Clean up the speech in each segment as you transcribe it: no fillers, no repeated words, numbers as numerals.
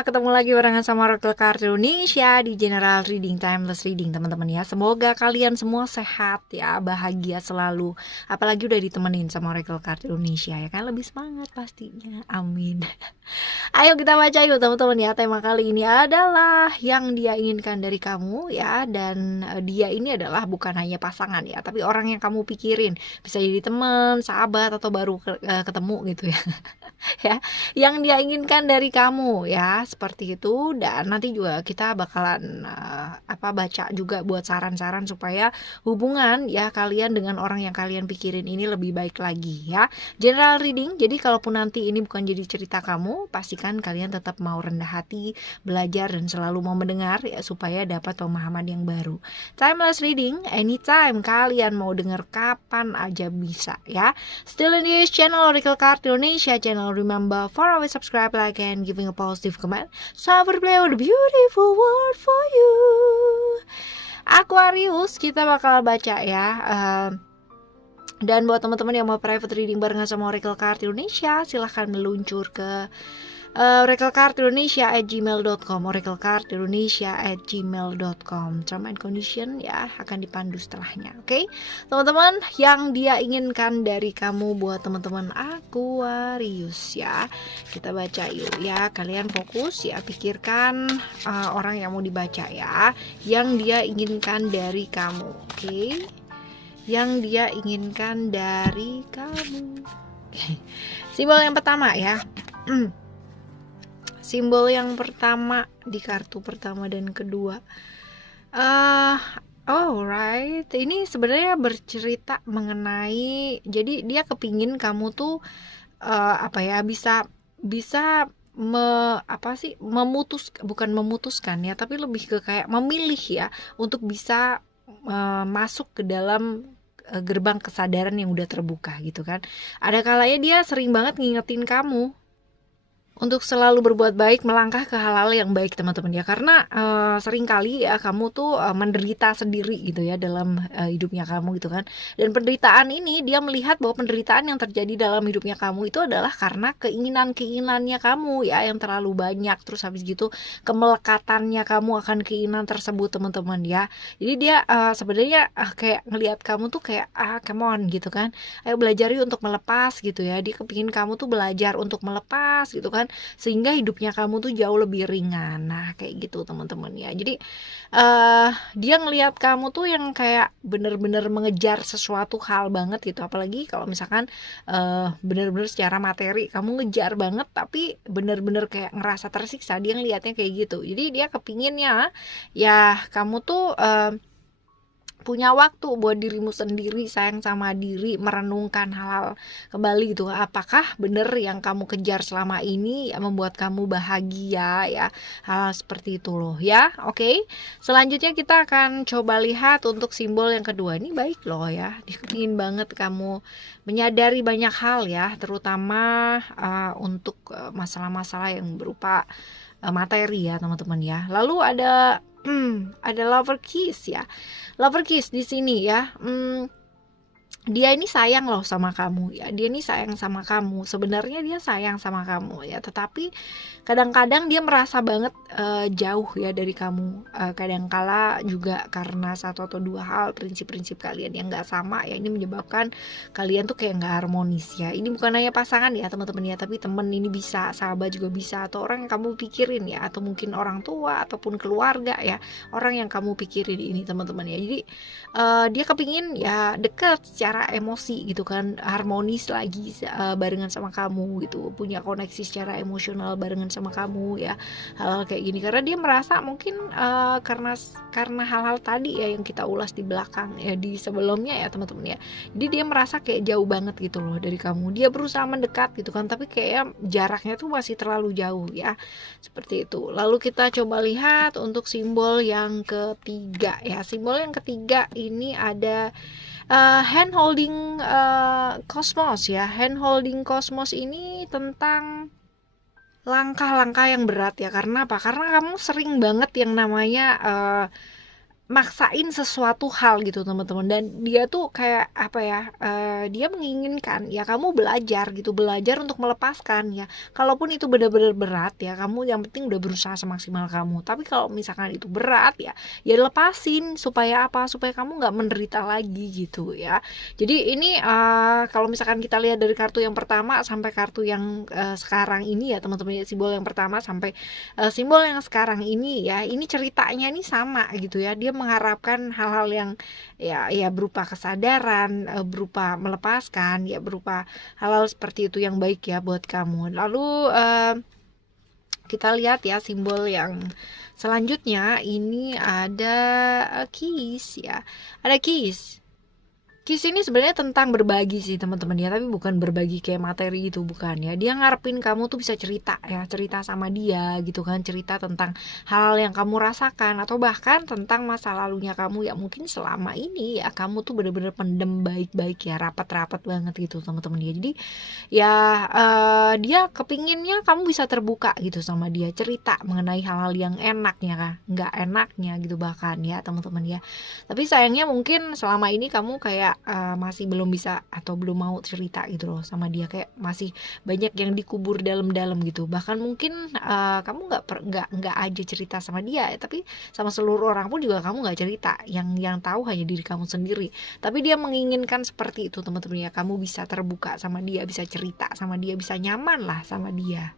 ketemu lagi barengan sama Oracle Card Indonesia di General Reading, Timeless Reading teman-teman ya. Semoga kalian semua sehat ya, bahagia selalu. Apalagi udah ditemenin sama Oracle Card Indonesia ya kan, lebih semangat pastinya. Amin. Ayo kita baca yuk teman-teman ya. Tema kali ini adalah yang dia inginkan dari kamu ya. Dan dia ini adalah bukan hanya pasangan ya, tapi orang yang kamu pikirin. Bisa jadi teman, sahabat, atau baru ketemu gitu ya. Ya, yang dia inginkan dari kamu ya, seperti itu. Dan nanti juga kita bakalan baca juga buat saran-saran supaya hubungan ya kalian dengan orang yang kalian pikirin ini lebih baik lagi ya. General reading, jadi kalaupun nanti ini bukan jadi cerita kamu, pastikan kalian tetap mau rendah hati, belajar dan selalu mau mendengar ya, supaya dapat pemahaman yang baru. Timeless reading, anytime kalian mau dengar, kapan aja bisa ya. Still in this channel Oracle Card Indonesia channel. Remember for always subscribe, like, and giving a positive comment. So I will play with a beautiful word for you. Aquarius, kita bakal baca ya. Dan buat teman-teman yang mau private reading barengan sama Oracle Card Indonesia, silahkan meluncur ke oraclecardindonesia@gmail.com, oraclecardindonesia@gmail.com. Term and condition ya akan dipandu setelahnya. Oke, teman-teman, yang dia inginkan dari kamu buat teman-teman Aquarius ya. Kita baca yuk ya. Kalian fokus ya, pikirkan orang yang mau dibaca ya. Yang dia inginkan dari kamu. Oke. Yang dia inginkan dari kamu. Simbol yang pertama ya. Simbol yang pertama di kartu pertama dan kedua. Alright, ini sebenarnya bercerita mengenai, jadi dia kepingin kamu tuh bisa bukan memutuskan ya, tapi lebih ke kayak memilih ya, untuk bisa masuk ke dalam gerbang kesadaran yang udah terbuka gitu kan. Ada kalanya dia sering banget ngingetin kamu untuk selalu berbuat baik, melangkah ke hal-hal yang baik teman-teman ya. Karena seringkali ya kamu tuh menderita sendiri gitu ya dalam hidupnya kamu gitu kan. Dan penderitaan ini, dia melihat bahwa penderitaan yang terjadi dalam hidupnya kamu itu adalah karena keinginannya kamu ya yang terlalu banyak. Terus habis gitu kemelekatannya kamu akan keinginan tersebut teman-teman ya. Jadi dia sebenarnya kayak ngelihat kamu tuh kayak come on gitu kan. Ayo belajar yuk untuk melepas gitu ya. Dia kepingin kamu tuh belajar untuk melepas gitu kan, sehingga hidupnya kamu tuh jauh lebih ringan. Nah kayak gitu teman-teman ya. Jadi dia ngelihat kamu tuh yang kayak bener-bener mengejar sesuatu hal banget gitu. Apalagi kalau misalkan bener-bener secara materi kamu ngejar banget, tapi bener-bener kayak ngerasa tersiksa. Dia ngelihatnya kayak gitu. Jadi dia kepinginnya ya kamu tuh punya waktu buat dirimu sendiri, sayang sama diri, merenungkan hal-hal kembali gitu. Apakah bener yang kamu kejar selama ini membuat kamu bahagia ya? Hal seperti itu loh ya. Oke. Selanjutnya kita akan coba lihat untuk simbol yang kedua. Ini baik loh ya. Dikepingin banget kamu menyadari banyak hal ya, terutama untuk masalah-masalah yang berupa materi ya teman-teman ya. Lalu ada lover kiss ya. Lover kiss di sini ya. Dia ini sayang loh sama kamu ya. Dia ini sayang sama kamu. Sebenarnya dia sayang sama kamu ya, tetapi kadang-kadang dia merasa banget jauh ya dari kamu. Kadangkala juga karena satu atau dua hal, prinsip-prinsip kalian yang gak sama ya, ini menyebabkan kalian tuh kayak gak harmonis ya. Ini bukan hanya pasangan ya teman-teman ya, tapi temen ini bisa, sahabat juga bisa, atau orang yang kamu pikirin ya, atau mungkin orang tua ataupun keluarga ya, orang yang kamu pikirin ini teman-teman ya. Jadi dia kepingin ya dekat secara emosi gitu kan, harmonis lagi barengan sama kamu gitu, punya koneksi secara emosional barengan sama kamu ya, hal-hal kayak gini. Karena dia merasa mungkin karena hal-hal tadi ya yang kita ulas di belakang ya, di sebelumnya ya teman-teman ya. Jadi dia merasa kayak jauh banget gitu loh dari kamu. Dia berusaha mendekat gitu kan, tapi kayak jaraknya tuh masih terlalu jauh ya, seperti itu. Lalu kita coba lihat untuk simbol yang ketiga ya. Simbol yang ketiga ini ada hand holding cosmos ya. Hand holding cosmos ini tentang langkah-langkah yang berat ya. Karena apa? Karena kamu sering banget yang namanya maksain sesuatu hal gitu teman-teman, dan dia tuh kayak apa ya, dia menginginkan ya kamu belajar gitu, belajar untuk melepaskan ya, kalaupun itu benar-benar berat ya, kamu yang penting udah berusaha semaksimal kamu. Tapi kalau misalkan itu berat ya, ya lepasin, supaya apa, supaya kamu nggak menderita lagi gitu ya. Jadi ini kalau misalkan kita lihat dari kartu yang pertama sampai kartu yang sekarang ini ya teman-teman ya, simbol yang pertama sampai simbol yang sekarang ini ya, ini ceritanya ini sama gitu ya. Dia mengharapkan hal-hal yang ya berupa kesadaran, berupa melepaskan, ya berupa hal-hal seperti itu yang baik ya buat kamu. Lalu kita lihat ya simbol yang selanjutnya, ini ada keys ya. Ada keys. Kis ini sebenarnya tentang berbagi sih teman-teman ya, tapi bukan berbagi kayak materi gitu, bukan ya. Dia ngarepin kamu tuh bisa cerita ya, cerita sama dia gitu kan, cerita tentang hal yang kamu rasakan, atau bahkan tentang masa lalunya kamu ya, mungkin selama ini ya kamu tuh bener-bener pendem baik-baik ya, rapat-rapat banget gitu teman-teman ya. Jadi ya dia kepinginnya kamu bisa terbuka gitu sama dia, cerita mengenai hal-hal yang enaknya kan, nggak enaknya gitu bahkan ya teman-teman ya. Tapi sayangnya mungkin selama ini kamu kayak masih belum bisa atau belum mau cerita gitu loh sama dia, kayak masih banyak yang dikubur dalam-dalam gitu. Bahkan mungkin kamu nggak aja cerita sama dia ya, tapi sama seluruh orang pun juga kamu nggak cerita, yang tahu hanya diri kamu sendiri. Tapi dia menginginkan seperti itu teman-teman ya, kamu bisa terbuka sama dia, bisa cerita sama dia, bisa nyaman lah sama dia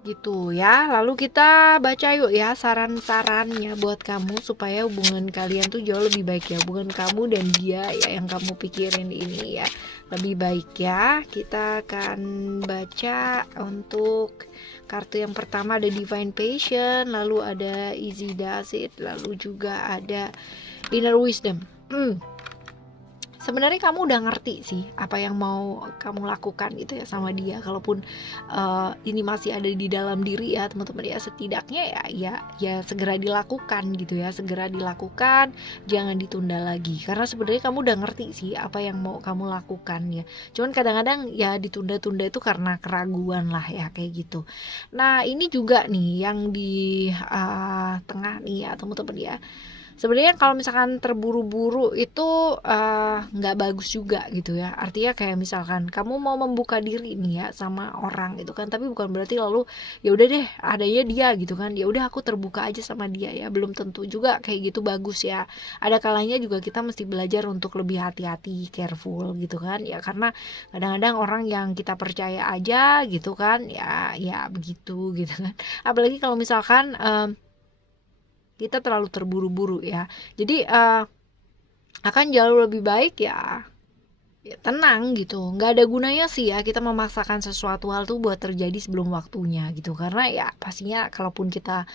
gitu ya. Lalu kita baca yuk ya saran-sarannya buat kamu supaya hubungan kalian tuh jauh lebih baik ya, hubungan kamu dan dia ya, yang kamu pikirin ini ya lebih baik ya. Kita akan baca untuk kartu yang pertama, ada Divine Passion, lalu ada Easy Does It, lalu juga ada Inner Wisdom. Sebenarnya kamu udah ngerti sih apa yang mau kamu lakukan gitu ya sama dia, kalaupun ini masih ada di dalam diri ya teman-teman ya, setidaknya ya segera dilakukan gitu ya, segera dilakukan, jangan ditunda lagi, karena sebenarnya kamu udah ngerti sih apa yang mau kamu lakukan ya. Cuman kadang-kadang ya ditunda-tunda itu karena keraguan lah ya, kayak gitu. Nah ini juga nih yang di tengah nih ya teman-teman ya. Sebenarnya kalau misalkan terburu-buru itu nggak bagus juga gitu ya. Artinya kayak misalkan kamu mau membuka diri nih ya sama orang itu kan, tapi bukan berarti lalu ya udah deh adanya dia gitu kan, ya udah aku terbuka aja sama dia ya. Belum tentu juga kayak gitu bagus ya. Ada kalanya juga kita mesti belajar untuk lebih hati-hati, careful gitu kan ya, karena kadang-kadang orang yang kita percaya aja gitu kan ya begitu gitu kan. Apalagi kalau misalkan kita terlalu terburu-buru ya. Jadi akan jauh lebih baik ya tenang gitu. Nggak ada gunanya sih ya kita memaksakan sesuatu hal tuh buat terjadi sebelum waktunya gitu. Karena ya pastinya kalaupun kita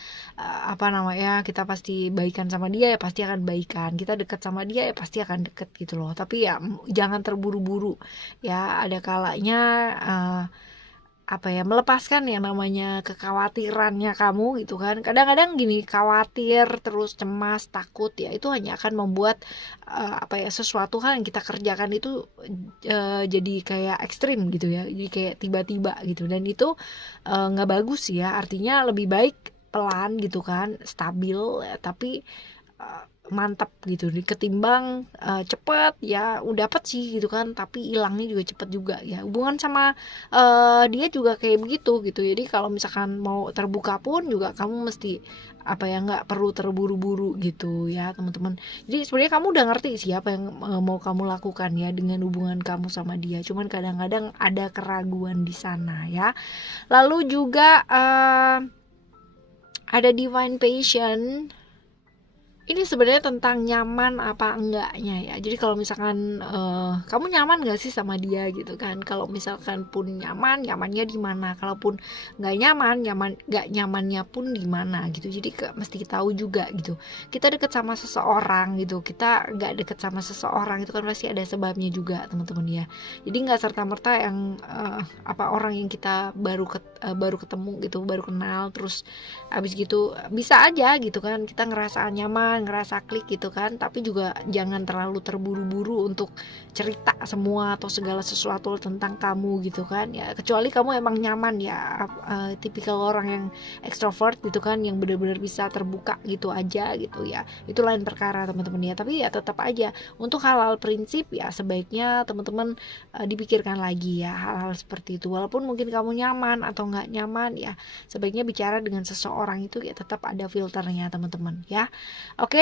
kita pasti baikan sama dia ya pasti akan baikan. Kita dekat sama dia ya pasti akan deket gitu loh. Tapi ya jangan terburu-buru ya. Ada kalanya melepaskan yang namanya kekhawatirannya kamu gitu kan. Kadang-kadang gini, khawatir terus cemas takut ya, itu hanya akan membuat sesuatu hal yang kita kerjakan itu jadi kayak ekstrim gitu ya, jadi kayak tiba-tiba gitu, dan itu nggak bagus ya. Artinya lebih baik pelan gitu kan, stabil tapi mantap gitu ketimbang cepet ya udah dapet sih gitu kan, tapi hilangnya juga cepet juga ya. Hubungan sama dia juga kayak begitu gitu. Jadi kalau misalkan mau terbuka pun juga kamu mesti nggak perlu terburu-buru gitu ya teman-teman. Jadi sebenarnya kamu udah ngerti sih apa yang mau kamu lakukan ya dengan hubungan kamu sama dia, cuman kadang-kadang ada keraguan di sana ya. Lalu juga ada Divine Passion. Ini sebenarnya tentang nyaman apa enggaknya ya. Jadi kalau misalkan kamu nyaman gak sih sama dia gitu kan. Kalau misalkan pun nyamannya di mana. Kalaupun nggak nyamannya pun di mana gitu. Jadi mesti tahu juga gitu. Kita deket sama seseorang gitu, kita nggak deket sama seseorang itu kan pasti ada sebabnya juga teman-teman ya. Jadi nggak serta-merta yang orang yang kita baru ketemu gitu, baru kenal terus abis gitu bisa aja gitu kan kita ngerasa nyaman nyaman, ngerasa klik gitu kan. Tapi juga jangan terlalu terburu-buru untuk cerita semua atau segala sesuatu tentang kamu gitu kan ya, kecuali kamu emang nyaman ya, tipikal orang yang ekstrovert gitu kan, yang benar-benar bisa terbuka gitu aja gitu ya, itu lain perkara teman-teman ya. Tapi ya tetap aja untuk hal-hal prinsip ya sebaiknya teman-teman dipikirkan lagi ya hal-hal seperti itu. Walaupun mungkin kamu nyaman atau nggak nyaman ya, sebaiknya bicara dengan seseorang itu ya tetap ada filternya teman-teman ya. Oke,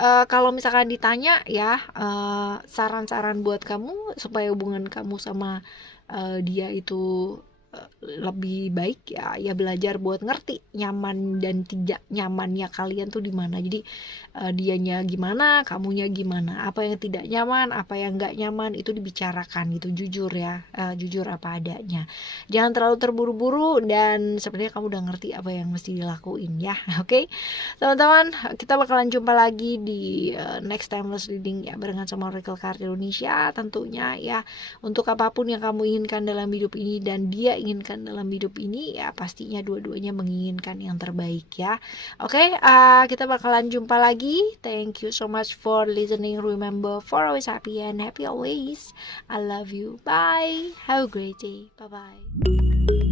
kalau misalkan ditanya ya, saran-saran buat kamu supaya hubungan kamu sama dia itu lebih baik ya belajar buat ngerti nyaman dan tidak nyamannya kalian tuh di mana. Jadi dianya gimana, kamunya gimana, apa yang tidak nyaman, apa yang nggak nyaman itu dibicarakan gitu, jujur ya, jujur apa adanya, jangan terlalu terburu-buru, dan sebenarnya kamu udah ngerti apa yang mesti dilakuin ya. Oke, teman-teman, kita bakalan jumpa lagi di next timeless reading ya barengan sama Oracle Card Indonesia tentunya ya. Untuk apapun yang kamu inginkan dalam hidup ini dan dia inginkan dalam hidup ini ya, pastinya dua-duanya menginginkan yang terbaik ya. Oke, kita bakalan jumpa lagi. Thank you so much for listening. Remember, for always happy and happy always. I love you. Bye. Have a great day. Bye bye.